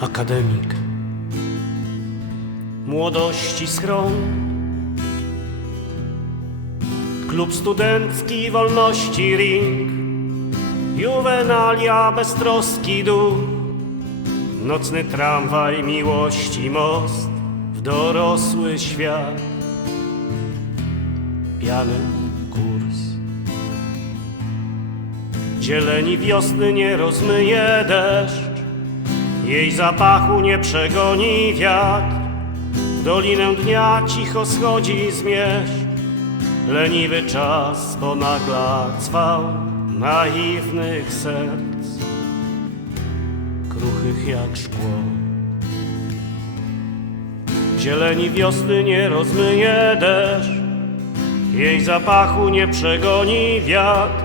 akademik. Młodości schron, klub studencki wolności ring, juwenalia beztroski duch, nocny tramwaj miłości most w dorosły świat, piany kurs. Zieleni wiosny nie rozmyje deszcz, jej zapachu nie przegoni wiatr. W dolinę dnia cicho schodzi zmierzch, leniwy czas ponagla cwał naiwnych serc, kruchych jak szkło. Zieleni wiosny nie rozmyje deszcz, jej zapachu nie przegoni wiatr.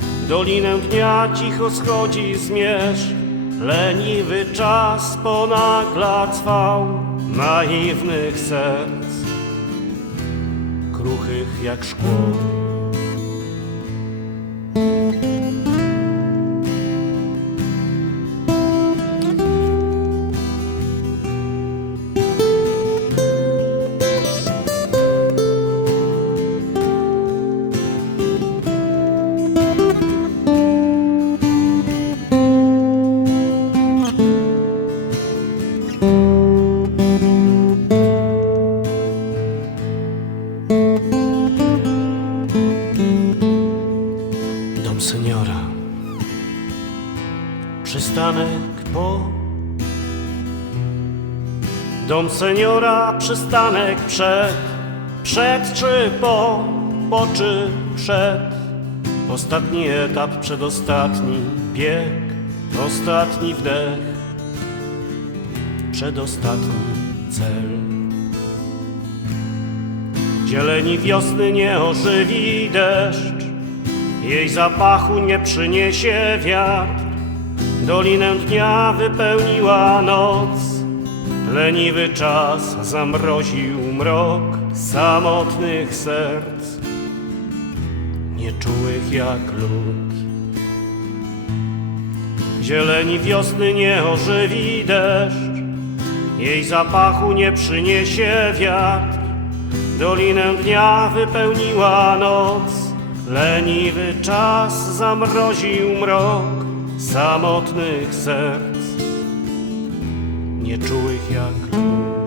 W dolinę dnia cicho schodzi zmierzch, leniwy czas ponagla cwał naiwnych serc, kruchych jak szkło. Seniora. Przystanek po. Dom seniora, przystanek przed. Przed czy po, po czy przed. Ostatni etap, przedostatni bieg. Ostatni wdech. Przedostatni cel. Zieleni wiosny nie ożywi deszcz. Jej zapachu nie przyniesie wiatr, dolinę dnia wypełniła noc. Leniwy czas zamroził mrok samotnych serc, nieczułych jak lód. Zieleni wiosny nie ożywi deszcz, jej zapachu nie przyniesie wiatr, dolinę dnia wypełniła noc. Leniwy czas zamroził mrok samotnych serc, nieczułych jak lód.